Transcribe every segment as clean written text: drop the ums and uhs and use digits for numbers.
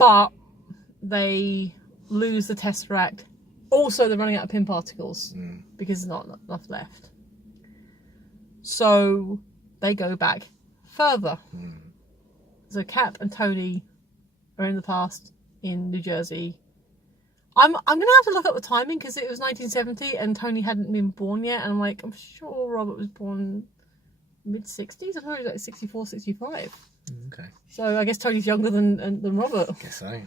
But they lose the Tesseract. Also, they're running out of pin particles because there's not enough left. So they go back further. So Cap and Tony are in the past in New Jersey. I'm gonna have to look up the timing because it was 1970 and Tony hadn't been born yet, and I'm sure Robert was born mid-60s. I thought he was like 64, 65. Okay. So I guess Tony's younger than Robert. I guess so.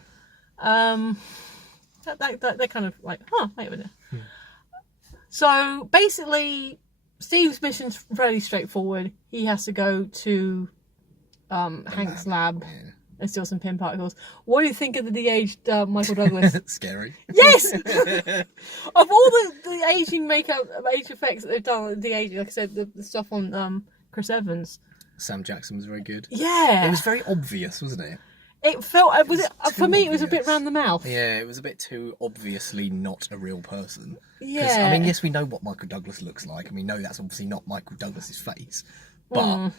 They're kind of like, wait a minute. So basically, Steve's mission's fairly straightforward. He has to go to Hank's lab and steal some pin particles. What do you think of the de-aged Michael Douglas? Scary. Yes! Of all the aging makeup, age effects that they've done with de-aging, like I said, the stuff on Chris Evans. Sam Jackson was very good. Yeah. It was very obvious, wasn't it? It felt, for me, it was a bit round the mouth. Yeah, it was a bit too obviously not a real person. Yeah. I mean, yes, we know what Michael Douglas looks like, and we know that's obviously not Michael Douglas's face. But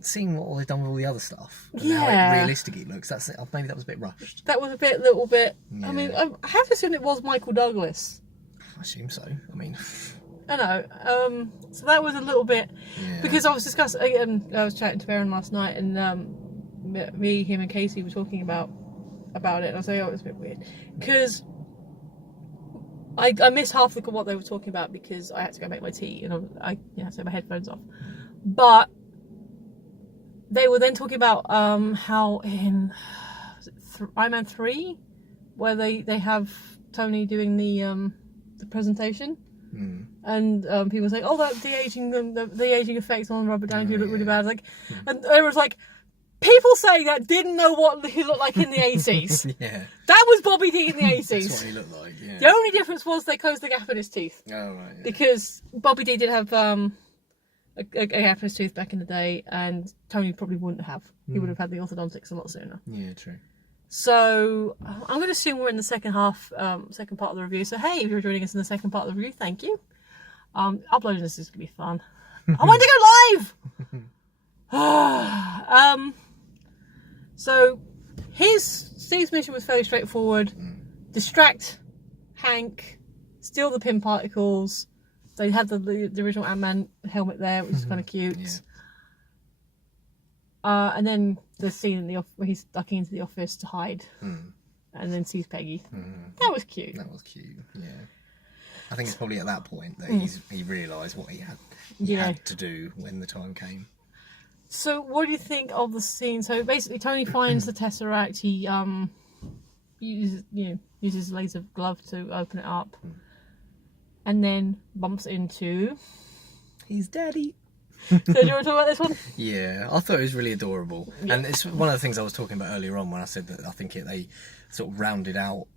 seeing what they've done with all the other stuff, and how realistic it looks, maybe that was a bit rushed. That was a little bit. Yeah. I mean, I have to assume it was Michael Douglas. I assume so. I mean, I know. So that was a little bit because I was discussing. I was chatting to Aaron last night, and me, him, and Casey were talking about it. And I was like, it was a bit weird because I missed half of what they were talking about because I had to go make my tea and I had to have my headphones off. But they were then talking about how in Iron Man 3, where they have Tony doing the presentation, and people say, "Oh, that the aging effects on Robert Downey look really bad." And it was like, people saying that didn't know what he looked like in the 80s. Yeah, that was Bobby D in the 80s. That's what he looked like. Yeah. The only difference was they closed the gap in his teeth. Oh right. Yeah. Because Bobby D did have a gap in his tooth back in the day, and Tony probably wouldn't have. He would have had the orthodontics a lot sooner. Yeah, true. So I'm going to assume we're in the second part of the review. So hey, if you're joining us in the second part of the review, thank you. Uploading this is going to be fun. I want to go live. So Steve's mission was fairly straightforward: distract Hank, steal the pin particles. They had the original Ant-Man helmet there, which is kind of cute. Yeah. And then the scene in the where he's ducking into the office to hide, and then sees Peggy. That was cute. That was cute. Yeah. I think it's probably at that point that he realised what he had to do when the time came. So, what do you think of the scene? So basically, Tony finds the Tesseract. He uses a laser glove to open it up. And then bumps into his daddy. So do you want to talk about this one? Yeah, I thought it was really adorable. Yeah. And it's one of the things I was talking about earlier on when I said that I think they sort of rounded out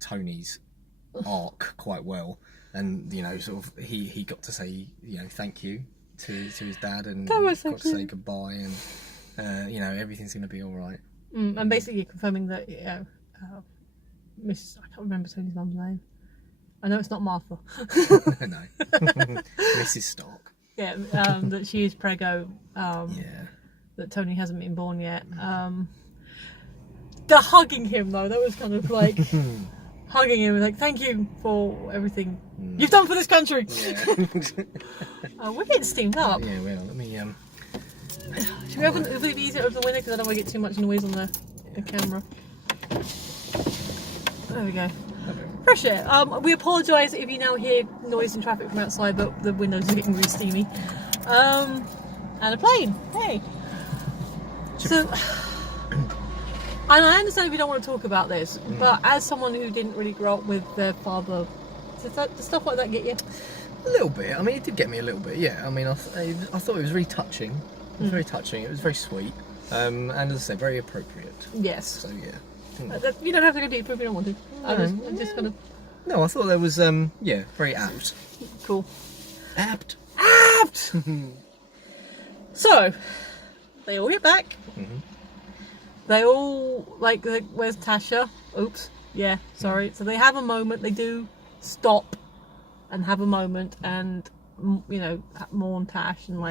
Tony's arc quite well. And, sort of he got to say, thank you to his dad, and got to say goodbye, and, everything's going to be all right. And basically confirming that, I can't remember Tony's mum's name. I know it's not Martha. No. Mrs. Stark. Yeah, that she is preggo. That Tony hasn't been born yet. The hugging him, though, that was kind of like... hugging him, like, thank you for everything you've done for this country. Yeah. We're getting steamed up. Yeah, well, let me... Should we open it easier over the window, because I don't want to get too much noise on the camera. There we go. Fresh air. We apologise if you now hear noise and traffic from outside, but the windows are getting really steamy. And a plane. Hey. So, and I understand if you don't want to talk about this, but as someone who didn't really grow up with their father, does stuff like that get you? A little bit. I mean, it did get me a little bit. Yeah. I mean, I thought it was really touching. It was very touching. It was very sweet. And as I said, very appropriate. Yes. So yeah. You don't have to go deep if you don't want to. I'm just kind of... No, I thought that was, very apt. Cool. Apt! So, they all get back. They all, where's Tasha? Oops. Yeah, sorry. So they have a moment. They do stop and have a moment and, mourn Tash, and,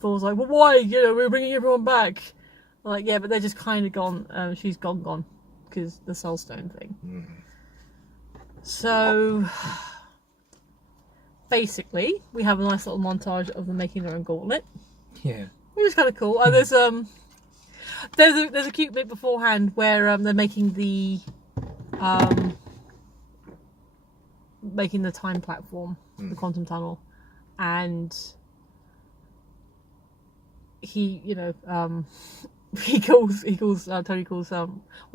Thor's like, well, why? We're bringing everyone back. Like, yeah, but they're just kind of gone. She's gone because the Soul Stone thing. So basically, we have a nice little montage of them making their own gauntlet, Yeah. which is kind of cool. There's a cute bit beforehand where they're making the time platform, the quantum tunnel, and he, he calls Tony calls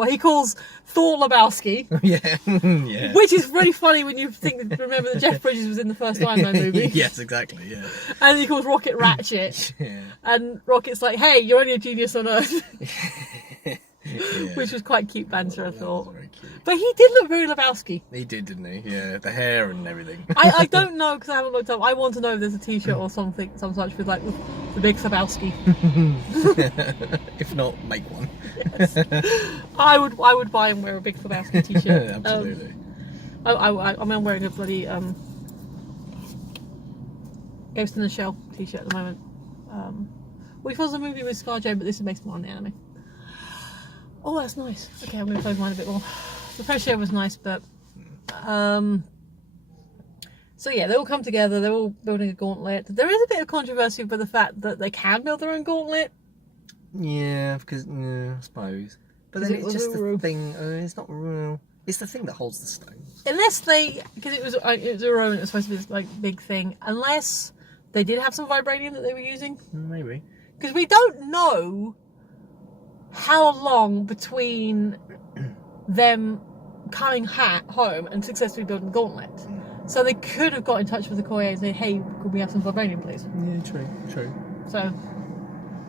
he calls Thor Lebowski. Yeah. Yeah. Which is really funny when you remember that Jeff Bridges was in the first Iron Man movie. Yes, exactly. Yeah. And he calls Rocket Ratchet. Yeah. And Rocket's like, "Hey, you're only a genius on Earth." Yeah. Which was quite cute banter, I That thought. was very cute. But he did look very Lebowski. He did, didn't he? Yeah, the hair and everything. I don't know because I haven't looked up. I want to know if there's a T-shirt or something, some such with like the big Lebowski. If not, make one. Yes. I would buy and wear a big Lebowski T-shirt. Absolutely. I'm wearing a bloody Ghost in the Shell T-shirt at the moment. Which was a movie with ScarJo, but this is based more on the anime. Oh, that's nice. Okay, I'm going to close mine a bit more. The fresh air was nice, but so yeah, they all come together. They're all building a gauntlet. There is a bit of controversy with the fact that they can build their own gauntlet. Yeah, because I suppose. But then it's just the thing. It's not real. It's the thing that holds the stone. Unless because it was a Rowan, it was supposed to be this like big thing. Unless they did have some vibranium that they were using. Maybe. Because we don't know how long between them coming home and successfully building the gauntlet. So they could have got in touch with the Koei and said, "Hey, could we have some vibranium, please?" Yeah, true. So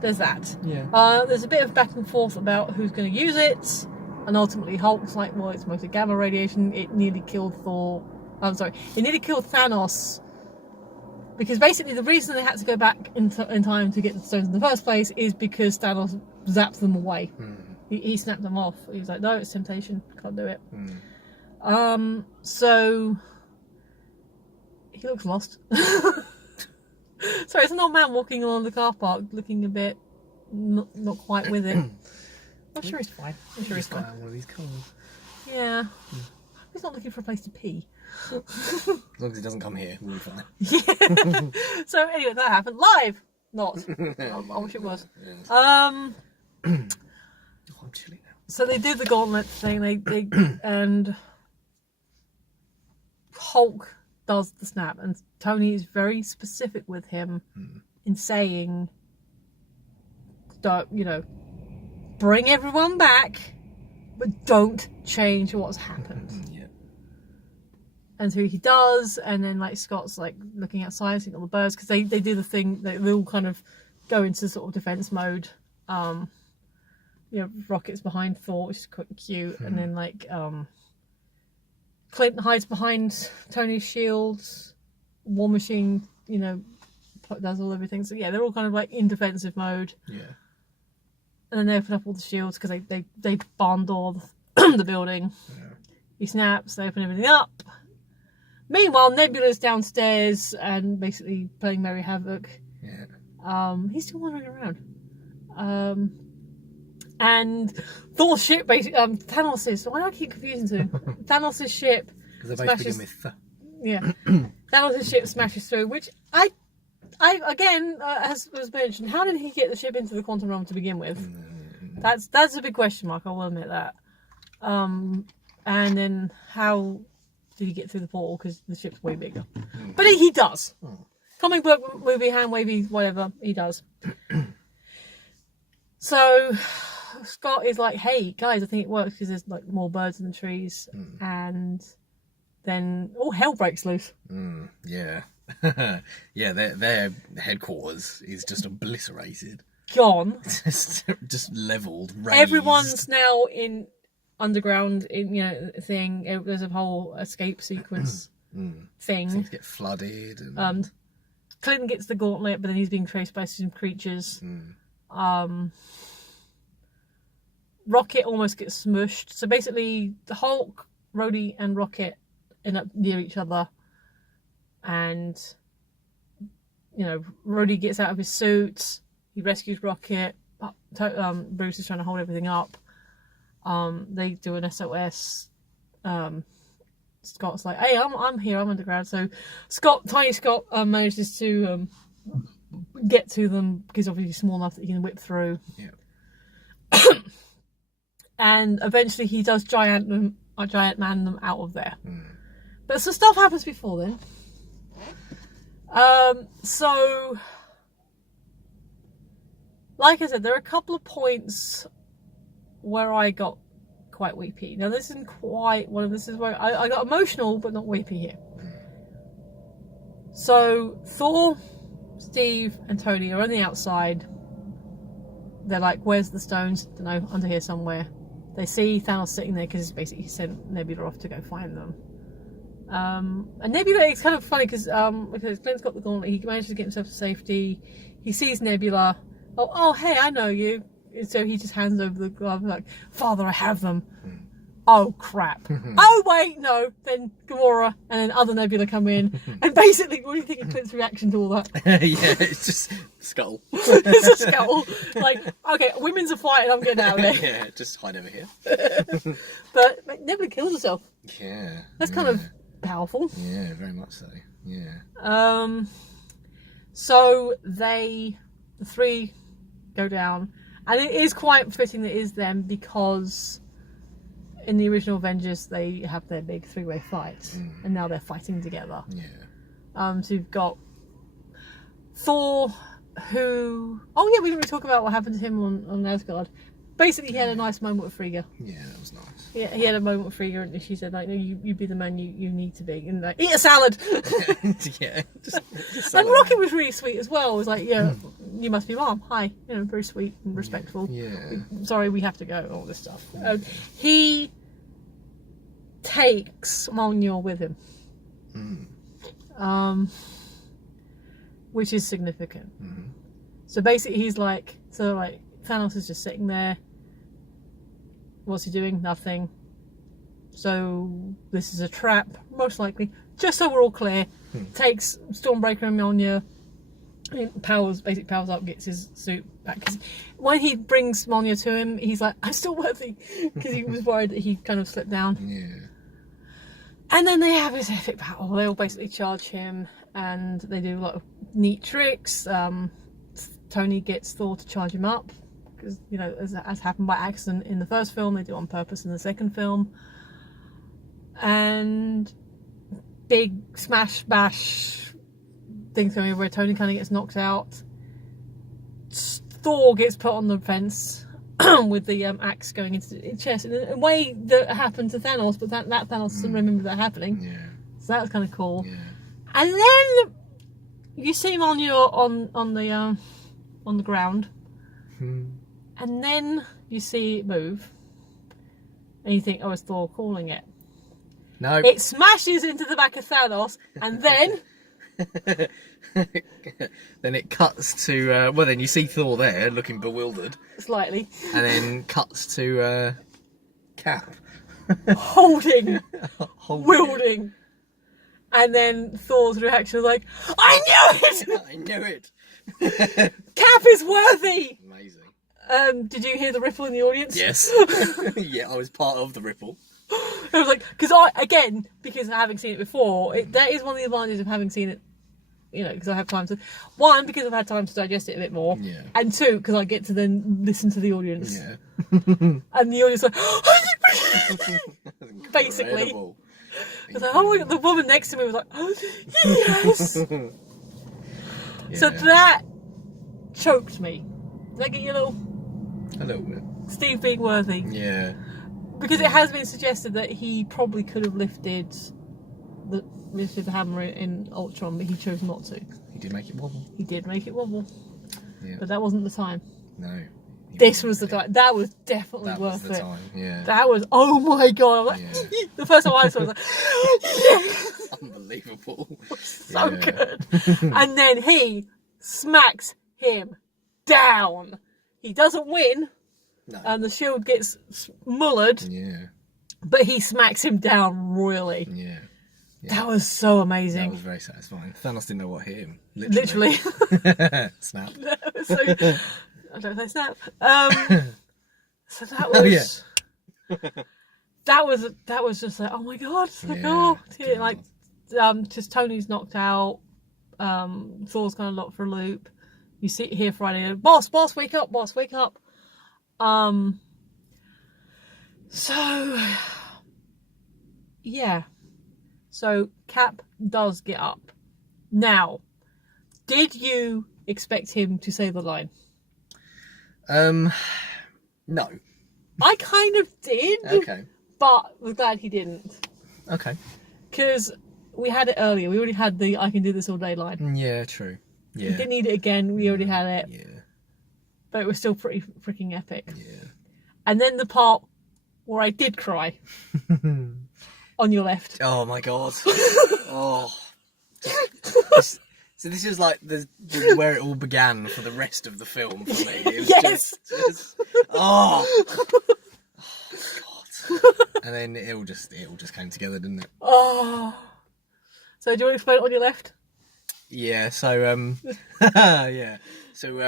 there's that. Yeah. There's a bit of back and forth about who's going to use it, and ultimately Hulk's like, "Well, it's mostly gamma radiation. It nearly killed Thor. I'm sorry, it nearly killed Thanos." Because basically the reason they had to go back in time to get the stones in the first place is because Thanos zapped them away. He snapped them off. He was like, "No, it's temptation. Can't do it." So he looks lost. Sorry, it's an old man walking along the car park, looking a bit not quite with it. I'm sure he's fine. I'm sure he's fine. One of these cars. Yeah. He's not looking for a place to pee. As long as he doesn't come here, we'll be fine. Yeah. So anyway, that happened live. Not. I wish it was. Oh, I'm chilly now. So they did the gauntlet thing. They and Hulk does the snap, and Tony is very specific with him in saying, "Don't bring everyone back, but don't change what's happened." Yeah. And so he does, and then like Scott's like looking outside, seeing all the birds, because they do the thing, they all kind of go into sort of defense mode. Rocket's behind Thor, which is quite cute, and then like Clint hides behind Tony's shields, War Machine, does all everything. So yeah, they're all kind of like in defensive mode. Yeah. And then they open up all the shields because they barn door the building. Yeah. He snaps, they open everything up. Meanwhile, Nebula's downstairs and basically playing Merry Havoc. Yeah. He's still wandering around. And Thor's ship basically, Thanos' why do I keep confusing two? Thanos' ship Because they both begin with yeah. Thanos' ship smashes through, which I again, as was mentioned, how did he get the ship into the quantum realm to begin with? That's a big question mark, I will admit that. And then how did he get through the portal? Because the ship's way bigger. But he does. Comic book, movie, hand wavy, whatever, he does. So Scott is like, "Hey guys, I think it works because there's like more birds in the trees." And then all hell breaks loose. Yeah. Yeah, their headquarters is just obliterated. Gone. just leveled, razed. Everyone's now in underground thing. There's a whole escape sequence thing. Things get flooded. And... Clinton gets the gauntlet, but then he's being chased by some creatures. Rocket almost gets smushed. So basically, the Hulk, Rhodey, and Rocket end up near each other. And, Rhodey gets out of his suit. He rescues Rocket. Bruce is trying to hold everything up. They do an SOS. Scott's like, hey, I'm here, I'm underground. So Tiny Scott manages to get to them because obviously he's small enough that he can whip through. Yeah. And eventually he does giant man them out of there. But some stuff happens before then. So like I said, there are a couple of points where I got quite weepy. Now this isn't quite one of this is where I got emotional but not weepy here. So Thor, Steve and Tony are on the outside. They're like, where's the stones? Don't know, under here somewhere. They see Thanos sitting there because basically he sent Nebula off to go find them. And Nebula, it's kind of funny because Glenn's got the gauntlet, he manages to get himself to safety. He sees Nebula. Oh, hey, I know you. And so he just hands over the glove like, Father, I have them. Oh crap. Oh wait, no. Then Gamora and then other Nebula come in. And basically, what do you think of Clint's reaction to all that? Yeah, it's just skull. It's a skull. Like, okay, women's are fighting, I'm getting out of there. Yeah, just hide over here. But Nebula kills herself. Yeah. That's kind of powerful. Yeah, very much so. Yeah. So the three go down. And it is quite fitting that it is them because in the original Avengers they have their big three-way fight and now they're fighting together. Yeah. So you've got Thor who... Oh yeah, we didn't really talk about what happened to him on Asgard. Basically he had a nice moment with Frigga. Yeah, that was nice. Yeah, he had a moment with Frigga and she said like, no, you be the man you need to be. And like, eat a salad! Yeah. Just and Rocket was really sweet as well. It was like, yeah, you must be Mom. Hi. You know, very sweet and respectful. Yeah. Sorry, we have to go. All this stuff. He takes Mjolnir with him. Which is significant. So basically he's like, Thanos is just sitting there. What's he doing? Nothing. So this is a trap, most likely. Just so we're all clear, takes Stormbreaker and Mjolnir, basic powers up, gets his suit back. Because when he brings Mjolnir to him, he's like, I'm still worthy, because he was worried that he kind of slipped down. Yeah. And then they have this epic battle. They all basically charge him, and they do a lot of neat tricks. Tony gets Thor to charge him up. Because, you know, as happened by accident in the first film, they do it on purpose in the second film. And big smash bash things going where Tony kind of gets knocked out. Thor gets put on the fence with the axe going into the chest in a way that happened to Thanos, but that Thanos doesn't remember that happening. Yeah. So that was kind of cool. Yeah. And then you see him on the ground. And then you see it move, and you think, oh, it's Thor calling it. No. It smashes into the back of Thanos, and then... then it cuts to... well, then you see Thor there, looking bewildered. Slightly. And then cuts to Cap. Holding. Wielding. And then Thor's reaction was like, I knew it! I knew it! Cap is worthy! Amazing. Did you hear the ripple in the audience? Yes. Yeah, I was part of the ripple. I was like, because having seen it before, that is one of the advantages of having seen it, you know, because I have time to, one, because I've had time to digest it a bit more, Yeah. and two, because I get to then listen to the audience. Yeah. And the audience like, basically. Incredible. I was like, oh my God, the woman next to me was like, oh, yes! Yeah. So that choked me. Did that get you A little bit. Steve being worthy? Yeah. Because it has been suggested that he probably could have lifted the hammer in Ultron, but he chose not to. He did make it wobble. He did make it wobble. Yeah. But that wasn't the time. No. This was the time. That was definitely That worth was the it. time, yeah. That was, oh my God. I was like, Yeah. the first time I saw it, I was like, yes! Unbelievable. So Yeah. good. And then he smacks him down. He doesn't win, No. and the shield gets mullered, Yeah. but he smacks him down royally. Yeah. That was so That amazing. was very satisfying. Thanos didn't know what hit him. Literally. Snap. So, I don't say snap. So that Oh, was. That was just like, oh my god, it's like, oh, yeah, like, just Tony's knocked out. Thor's kind of locked for a loop. You hear Friday, boss, wake up, boss, wake up. So yeah, so Cap does get up. Now, did you expect him to say the line? No. I kind of did. Okay. But was glad he didn't. Okay. Because we had it earlier. We already had the I can do this all day line. Yeah, true. Yeah. We didn't need it again. We already had it. Yeah. But it was still pretty freaking epic. Yeah. And then the part where I did cry. On your left. Oh my god. Oh. So this is like the where it all began for the rest of the film for me. It was Yes. just oh. And then it all just came together, didn't it? Oh. So do you want to explain it on your left? Yeah. So yeah. So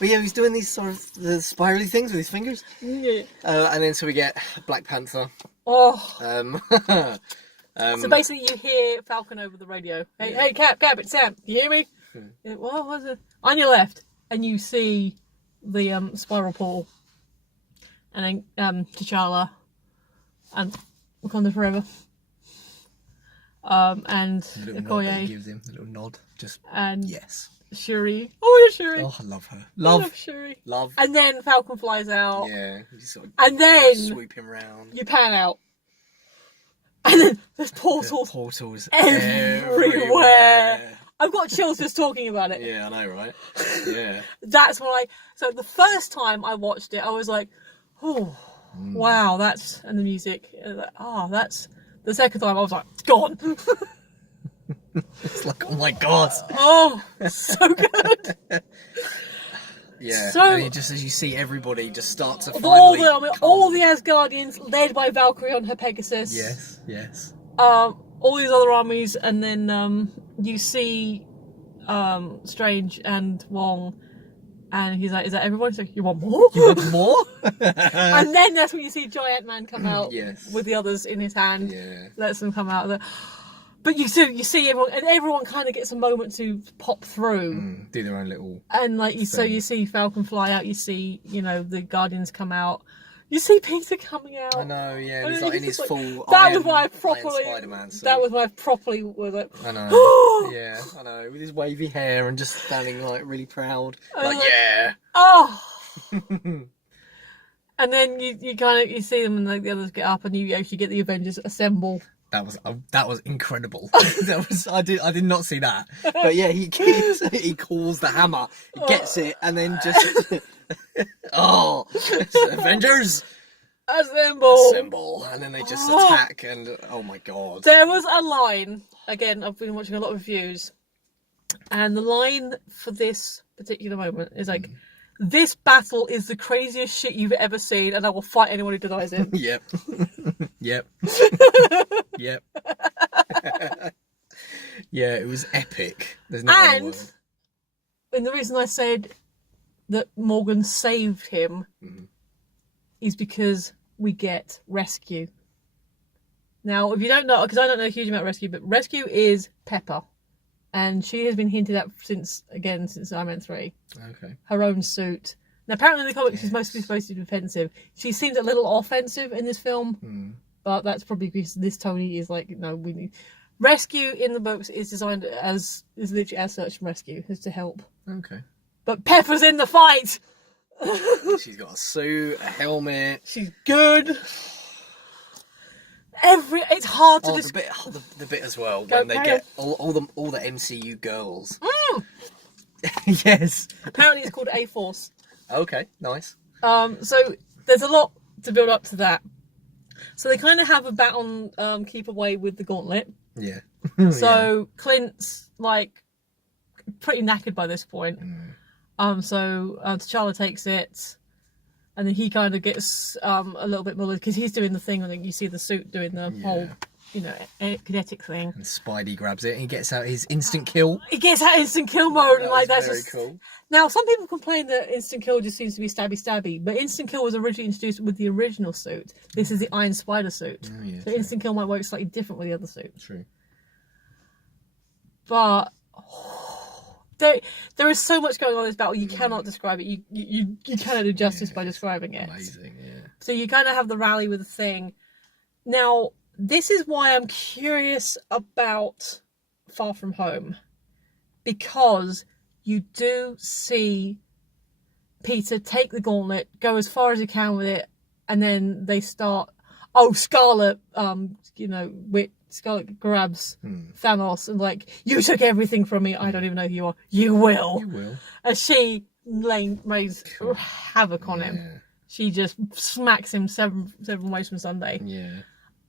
he's doing these sort of the spirally things with his fingers. Yeah. And then so we get Black Panther. Oh. So basically, you hear Falcon over the radio. Hey, Cap, it's Sam. You hear me? What was it? On your left, and you see the spiral portal, and then T'Challa, and Wakanda Forever, and The little nod that Okoye, he gives him, the little nod, just and yes. Shuri. Oh, yeah, Shuri. Oh, I love her. I love Shuri. Love. And then Falcon flies out. Yeah. You sort of And then sweep him round. you pan out. And then there's portals Portals everywhere. I've got chills just talking about it. Yeah, I know, right? Yeah. That's what so the first time I watched it, I was like, oh, wow, that's, and the music, that's, the second time I was like, gone. It's like, oh my god. Oh, so good. Yeah. So, and just as you see everybody just start to finally all the Asgardians led by Valkyrie on her Pegasus. Yes. All these other armies, and then you see Strange and Wong, and he's like, "Is that everyone?" He's like, "You want more? You want more?" And then that's when you see Giant Man come out Yes. with the others in his hand. Yeah. Lets them come out. But you see everyone, and everyone kind of gets a moment to pop through, Do their own little. and like so you see Falcon fly out. You see, the Guardians come out. You see Peter coming out. I know, yeah. And he's And like he's in his just like- full. That was why I properly. Spider-Man suit. That was why I properly was like. I know. Yeah, I know. With his wavy hair and just standing like really proud. Like, yeah. Oh. And then you kind of see them, and like the others get up, and you actually get the Avengers assemble. That was incredible. I did not see that. But yeah, he calls the hammer, he gets it, and then just Avengers assemble, and then they just attack, and oh my god. There was a line, again, I've been watching a lot of reviews, and the line for this particular moment is like, this battle is the craziest shit you've ever seen, and I will fight anyone who denies it. Yep. Yep. Yep. Yeah, it was epic. There's no other word. And the reason I said that Morgan saved him is because we get Rescue. Now, if you don't know, because I don't know a huge amount of Rescue, but Rescue is Pepper. And she has been hinted at since Iron Man 3. Okay. Her own suit. Now, apparently in the comics she's mostly supposed to be defensive. She seems a little offensive in this film. But that's probably because this Tony is like, no, we need... Rescue in the books is designed is literally as search and rescue, is to help. Okay. But Pepper's in the fight! She's got a suit, a helmet. She's good. It's hard to just... The bit as well, when they get all the MCU girls. Yes. Apparently it's called A-Force. Okay, nice. So there's a lot to build up to that. So they kind of have a bet on keep away with the gauntlet. Yeah. So Clint's like pretty knackered by this point. So T'Challa takes it, and then he kind of gets a little bit more because he's doing the thing. I think you see the suit doing the whole kinetic thing. And Spidey grabs it and he gets out his instant kill. He gets that instant kill mode, and like that's very just cool. Now, some people complain that instant kill just seems to be stabby, but instant kill was originally introduced with the original suit. This is the Iron Spider suit. Oh, yeah, so instant kill might work slightly different with the other suit. True. But there is so much going on in this battle. You cannot describe it. You cannot do justice by describing it. Amazing, yeah. So you kind of have the rally with the thing. Now, this is why I'm curious about Far From Home, because you do see Peter take the gauntlet, go as far as he can with it, and then they start. Oh, Scarlet, Scarlet grabs Thanos and like, you took everything from me. I don't even know who you are. You will. You will. As she lays havoc on him. She just smacks him seven ways from Sunday. Yeah.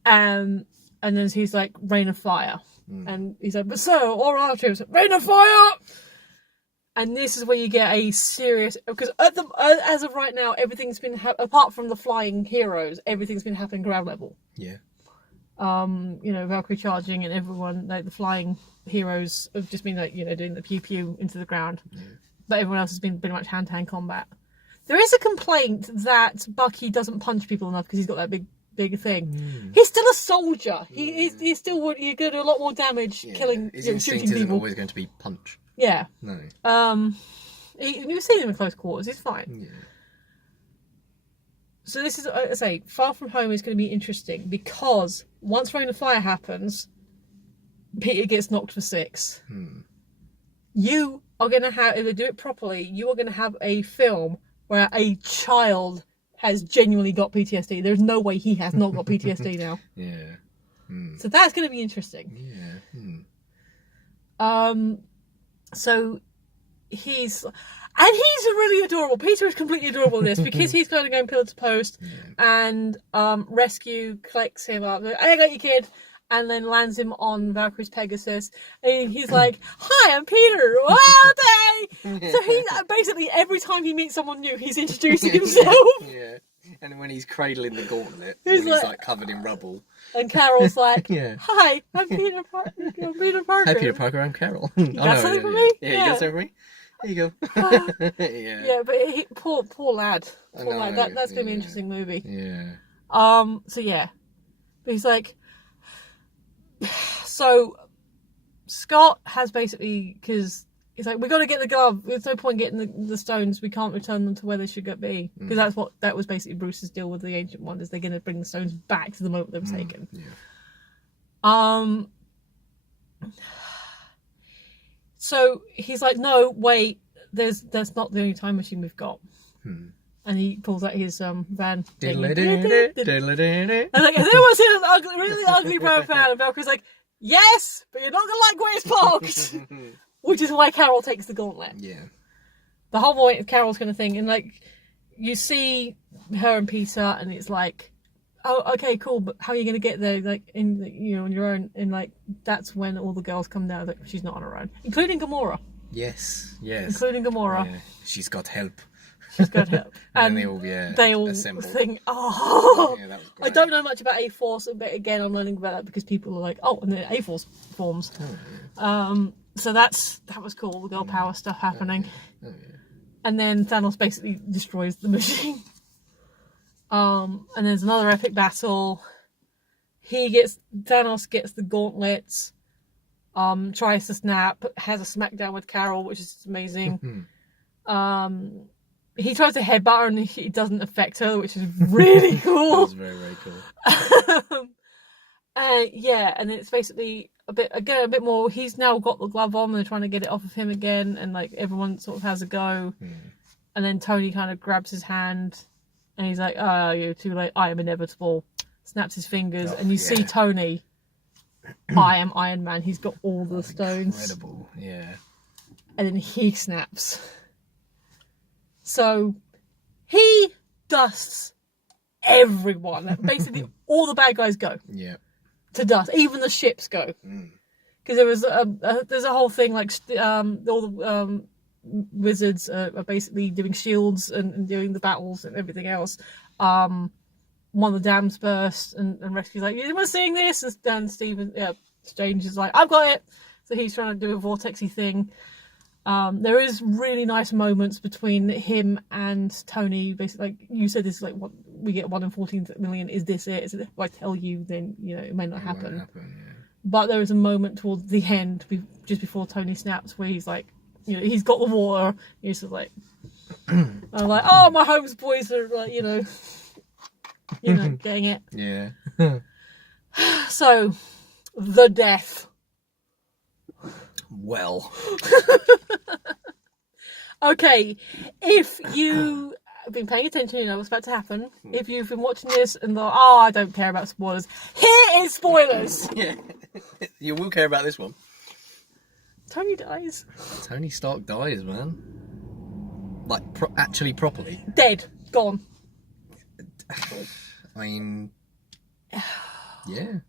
And then he's like, rain of fire. And he's like, but sir, all our troops, rain of fire! And this is where you get a serious... Because as of right now, everything's been... apart from the flying heroes, everything's been happening ground level. Yeah. Valkyrie charging and everyone, like the flying heroes have just been like, doing the pew pew into the ground. Yeah. But everyone else has been pretty much hand-to-hand combat. There is a complaint that Bucky doesn't punch people enough because he's got that big thing. He's still a soldier. He's still you're going to do a lot more damage killing, his shooting instinct people. isn't always going to be punch. Yeah. No. You've seen him in close quarters. He's fine. Yeah. So this is, I say, Far From Home is going to be interesting because once Rain of Fire happens, Peter gets knocked for 6. You are going to have, if they do it properly, you are going to have a film where a child has genuinely got PTSD. There's no way he has not got PTSD now. Yeah. So that's going to be interesting. Yeah. So he's really adorable. Peter is completely adorable in this because he's kind of going pillar to post and Rescue collects him up. I got you, kid. And then lands him on Valkyrie's Pegasus. And he's like, hi, I'm Peter. Wild day! So he basically, every time he meets someone new, he's introducing himself. Yeah. And when he's cradling the gauntlet, he's like covered in rubble. And Carol's like, hi, I'm Peter Parker. I'm Peter Parker. Hi, Peter Parker, I'm Carol. You got something for me? Yeah, you got something for me? There you go. Yeah, but poor lad. Poor lad. That's going to be an interesting movie. Yeah. So yeah. But he's like, so Scott has basically, because he's like, we got to get the glove. There's no point getting the stones. We can't return them to where they should be. Because that was basically Bruce's deal with the Ancient One, is they're going to bring the stones back to the moment they were taken. Yeah. So he's like, no, wait, that's not the only time machine we've got. And he pulls out his van. I was like, has anyone seen an really ugly brown van? And Valkyrie's like, yes, but you're not going to like where it's parked. Which is why Carol takes the gauntlet. Yeah. The whole point of Carol's kind of thing. And like, you see her and Peter, and it's like, oh, okay, cool, but how are you going to get there? Like, on your own. And like, that's when all the girls come down. Like, she's not on her own. Including Gamora. Yes. Including Gamora. Yeah. She's got help. She's got help. And they all assemble. Think, oh, yeah, that was great. I don't know much about A-Force, but again, I'm learning about that because people are like, oh, and the A-Force forms. So that was cool, the girl power stuff happening. And then Thanos basically destroys the machine. And there's another epic battle. Thanos gets the gauntlets, tries to snap, has a smackdown with Carol, which is amazing. He tries to headbutt her and it doesn't affect her, which is really cool. That was very, very cool. And it's basically a bit more. He's now got the glove on and they're trying to get it off of him again, and like everyone sort of has a go. And then Tony kind of grabs his hand and he's like, oh, you're too late. I am inevitable. Snaps his fingers and you see Tony. I am Iron Man. He's got all the stones. Incredible, yeah. And then he snaps. So he dusts everyone. Basically, all the bad guys go. Yeah. To dust. Even the ships go. Because there was there's a whole thing like all the wizards are basically doing shields and doing the battles and everything else. one of the dams burst, and Rescue's like, you must seeing this? And Strange is like, I've got it. So he's trying to do a vortexy thing. There is really nice moments between him and Tony. Basically, like you said, this is like what we get 1 in 14 million. Is this it? Is it? If I tell you, then it may not happen. Won't happen, yeah. But there is a moment towards the end, just before Tony snaps, where he's like, he's got the water. He's just like, I'm like, oh, my Holmes boys are like, getting it. Yeah. So, the death. Well. Okay, if you have been paying attention, you know what's about to happen. If you've been watching this and thought, I don't care about spoilers, here is spoilers. Yeah. You will care about this one. Tony dies. Tony Stark dies, man. Like, actually properly. Dead. Gone. I mean... Yeah.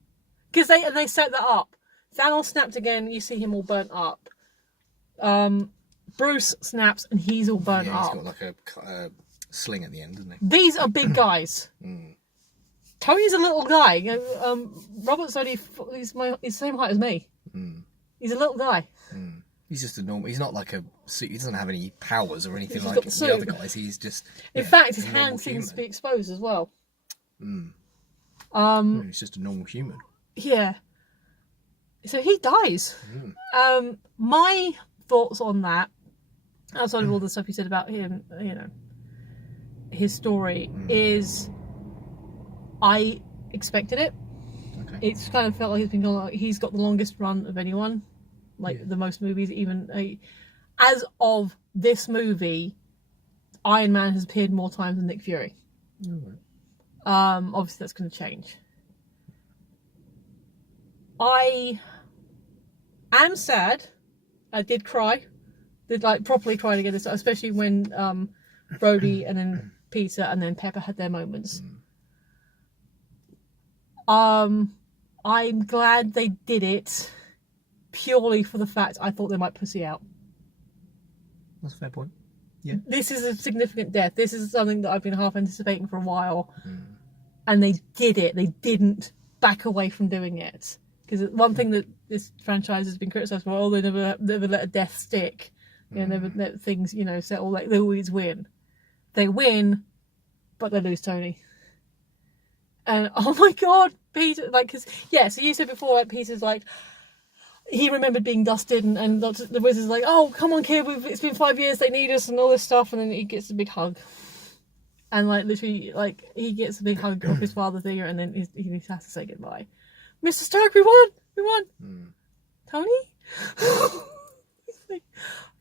Because they set that up. Thanos snapped again, you see him all burnt up. Bruce snaps and he's all burnt up. He's got like a sling at the end, doesn't he? These are big guys. Tony's a little guy. Robert's only he's the same height as me. He's a little guy. He's just a normal. He's not like he doesn't have any powers or anything like the the other guys. He's just. In fact, his hand seems to be exposed as well. He's just a normal human. Yeah. So he dies. My thoughts on that, outside of all the stuff you said about him, his story, is I expected it. Okay. It's kind of felt like he's got the longest run of anyone, the most movies. Even as of this movie, Iron Man has appeared more times than Nick Fury. Obviously that's going to change. I am sad. I did cry. Did properly cry together, especially when Brody and then Peter and then Pepper had their moments. I'm glad they did it purely for the fact I thought they might pussy out. That's a fair point. Yeah. This is a significant death. This is something that I've been half anticipating for a while. And they did it. They didn't back away from doing it. Because one thing that this franchise has been criticised for, they never let a death stick. Never let things, settle. They always win. They win, but they lose Tony. And oh my God, Peter! So you said before, Peter's like, he remembered being dusted, and the wizard's like, oh come on, kid, it's been 5 years, they need us, and all this stuff, and then he gets a big hug, and literally, he gets a big hug of his father figure, and then he has to say goodbye. Mr. Stark, we won. Tony.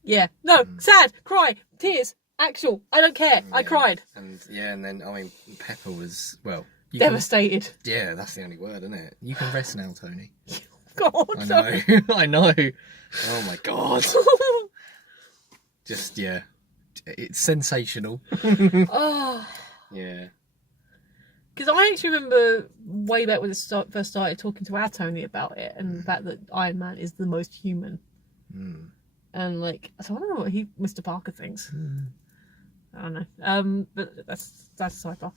Yeah, no, sad, cry, tears, actual. I don't care. I cried. And then Pepper was devastated. That's the only word, isn't it? You can rest now, Tony. God, I know. I know. Oh my God. Just it's sensational. Oh. Yeah. Because I actually remember way back when it first started talking to our Tony about it, and the fact that Iron Man is the most human. And so I don't know what Mr. Parker thinks. I don't know. But that's a sidebar.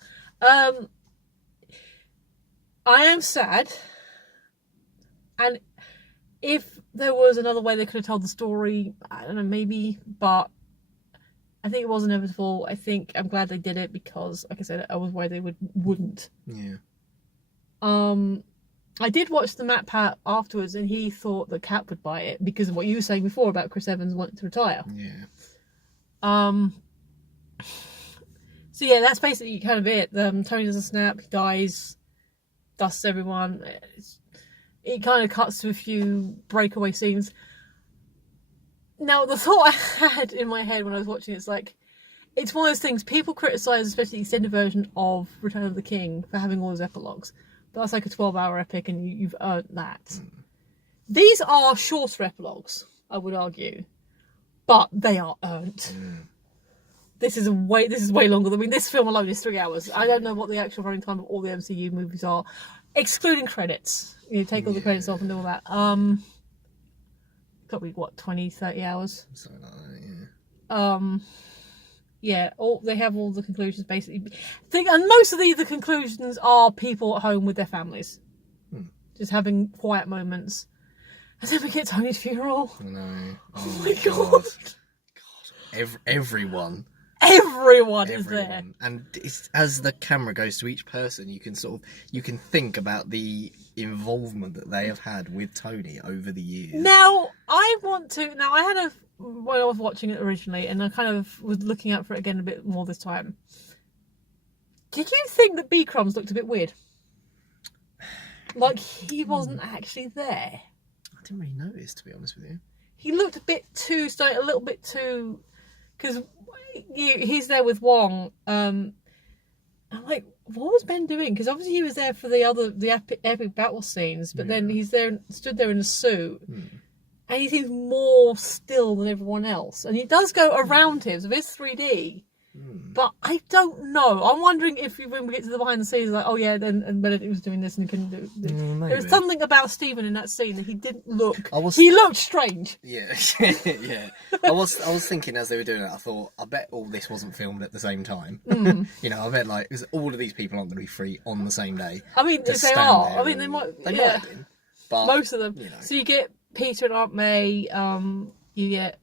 I am sad, and if there was another way they could have told the story, I don't know, maybe, but I think it was inevitable. I'm glad they did it because, like I said, I was worried they wouldn't. Yeah. I did watch the Matt Pat afterwards, and he thought that Cap would buy it because of what you were saying before about Chris Evans wanting to retire. Yeah. So yeah, that's basically kind of it. Tony doesn't snap, he dies, dusts everyone. It kind of cuts to a few breakaway scenes. Now, the thought I had in my head when I was watching it's it's one of those things people criticise, especially the extended version of Return of the King, for having all those epilogues. But that's like a 12-hour epic, and you've earned that. These are shorter epilogues, I would argue, but they are earned. This is way longer. This film alone is 3 hours. I don't know what the actual running time of all the MCU movies are, excluding credits. Take all the credits off and do all that. Got to be 20, 30 hours. Something like that, yeah. they have all the conclusions basically. And most of the conclusions are people at home with their families, just having quiet moments. And then we get Tony's funeral. No. Oh my god. Everyone is there. And as the camera goes to each person, you can think about the involvement that they have had with Tony over the years. Now I had when I was watching it originally, and I kind of was looking out for it again a bit more this time. Did you think that B Crumbs looked a bit weird? Like he wasn't actually there. I didn't really notice, to be honest with you. He looked a little bit too, because he's there with Wong. I'm like, what was Ben doing? Because obviously he was there for the epic battle scenes, but then he's stood there in a suit, and he seems more still than everyone else. And he does go around him, so it's 3D. But I don't know. I'm wondering if when we get to the behind the scenes, like, oh yeah, then Benedict was doing this and he couldn't do it. There was something about Stephen in that scene that he didn't look. He looked strange. Yeah, yeah. I was thinking as they were doing it, I thought, I bet all this wasn't filmed at the same time. You know, I bet all of these people aren't going to be free on the same day. I mean, if they are, they might. They might have been, but most of them. You know. So you get Peter and Aunt May. You get.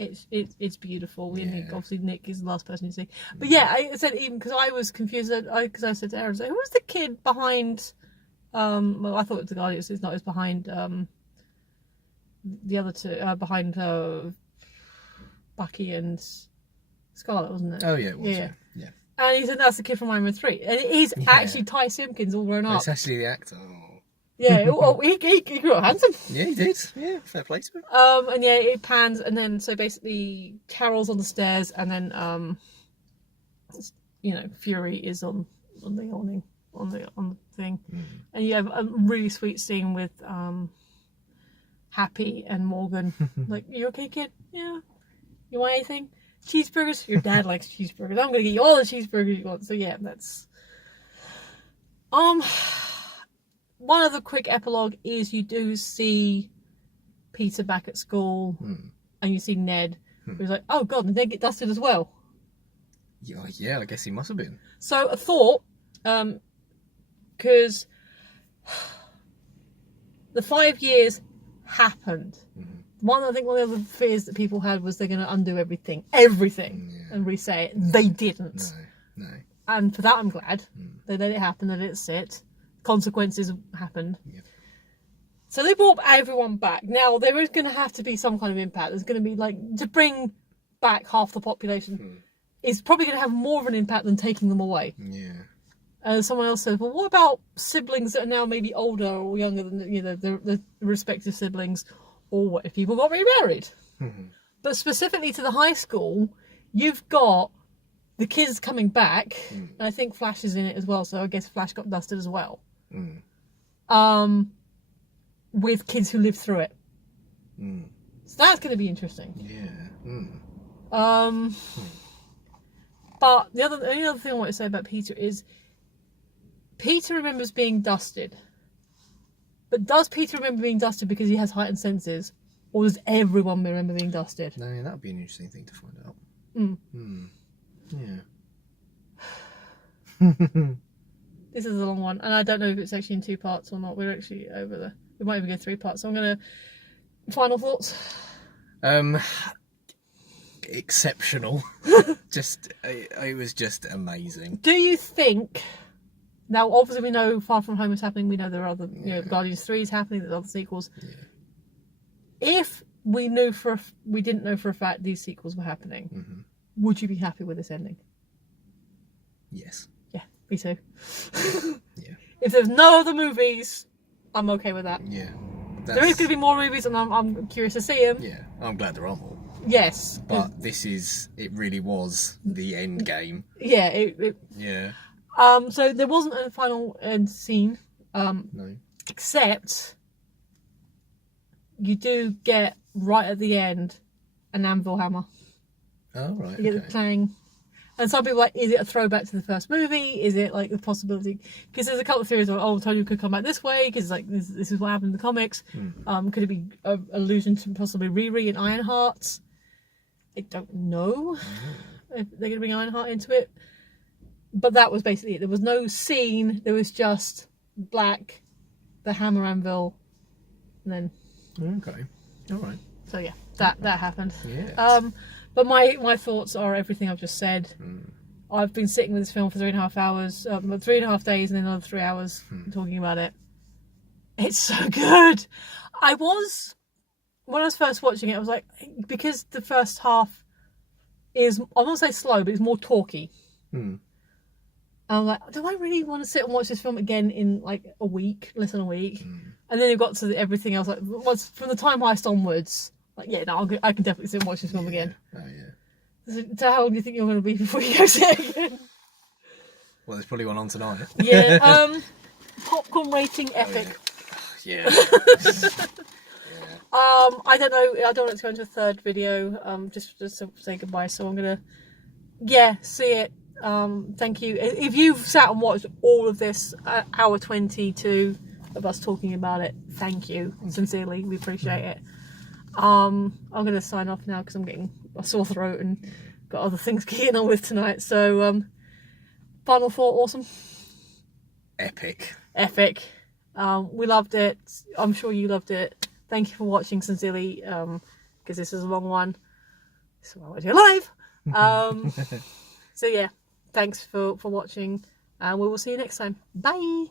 It's beautiful. Obviously Nick is the last person you see. But yeah, I said even because I was confused. Because I said to Aaron, who was the kid behind? Well, I thought it was the Guardians. It's not. It's behind the other two. Behind Bucky and Scarlet, wasn't it? Oh yeah, it was. Yeah. And he said that's the kid from Iron Man 3, and it is actually Ty Simpkins all grown up. It's actually the actor. Yeah, he grew up handsome. Yeah, he did. Yeah, fair play to him. And yeah, it pans, and then so basically Carol's on the stairs, and then Fury is on the awning, on the thing, and you have a really sweet scene with Happy and Morgan. Like, you okay, kid? Yeah. You want anything? Cheeseburgers? Your dad likes cheeseburgers. I'm gonna get you all the cheeseburgers you want. So yeah, that's one other quick epilogue is you do see Peter back at school, and you see Ned, who's like, oh god, did Ned get dusted as well? Yeah, I guess he must have been. So a thought, because the 5 years happened. One of the fears that people had was they're going to undo everything, and reset it. They didn't. No. And for that, I'm glad. They let it happen. They let it sit. Consequences happened. Yep. So they brought everyone back. Now there is going to have to be some kind of impact. There's going to be to bring back half the population is probably going to have more of an impact than taking them away. Yeah. Someone else said, well, what about siblings that are now maybe older or younger than the respective siblings, or what if people got remarried? But specifically to the high school, you've got the kids coming back, and I think Flash is in it as well. So I guess Flash got dusted as well. With kids who lived through it. So that's going to be interesting. Yeah. But the only other thing I want to say about Peter is Peter remembers being dusted. But does Peter remember being dusted because he has heightened senses? Or does everyone remember being dusted? No, that would be an interesting thing to find out. Yeah. This is a long one, and I don't know if it's actually in 2 parts or not. We're actually over we might even go 3 parts. So I'm going to... Final thoughts? Exceptional. It was just amazing. Do you think... Now, obviously, we know Far From Home is happening. We know there are other... Guardians 3 is happening. There's other sequels. Yeah. If we didn't know for a fact these sequels were happening, would you be happy with this ending? Yes. Yeah, me too. Yeah. If there's no other movies, I'm okay with that. Yeah. There is going to be more movies, and I'm curious to see them. Yeah, I'm glad there are more. Yes. But it really was the end game. Yeah. Yeah. So there wasn't a final end scene. No. Except you do get right at the end an anvil hammer. Oh right. You get the clang. And some people are like, is it a throwback to the first movie? Is it like the possibility? Because there's a couple of theories of, Tony could come back this way because this is what happened in the comics. Could it be an allusion to possibly Riri and Ironheart? I don't know if they're going to bring Ironheart into it. But that was basically it. There was no scene. There was just Black, the hammer anvil, and then... Okay. All right. So yeah, that happened. Yeah. But my thoughts are everything I've just said. I've been sitting with this film for 3.5 hours, 3.5 days, and then another 3 hours talking about it. It's so good. When I was first watching it, I was like, because the first half is, I won't say slow, but it's more talky. I'm like, do I really want to sit and watch this film again in like a week, less than a week? And then it got to everything else. Like, from the time heist onwards, like, yeah, no, I can definitely sit and watch this film again. Oh yeah. So how long do you think you're going to be before you go see it again? Well, there's probably one on tonight. Yeah. Popcorn rating epic. Yeah. I don't know. I don't want to go into a third video. Just to say goodbye. So I'm gonna, see it. Thank you. If you've sat and watched all of this hour 22 of us talking about it, thank you. Sincerely, we appreciate it. I'm gonna sign off now because I'm getting a sore throat and got other things getting on with tonight. So, final thought, awesome. Epic. We loved it. I'm sure you loved it. Thank you for watching, sincerely, because this is a long one. This is why I watch it live. So yeah, thanks for watching, and we will see you next time. Bye.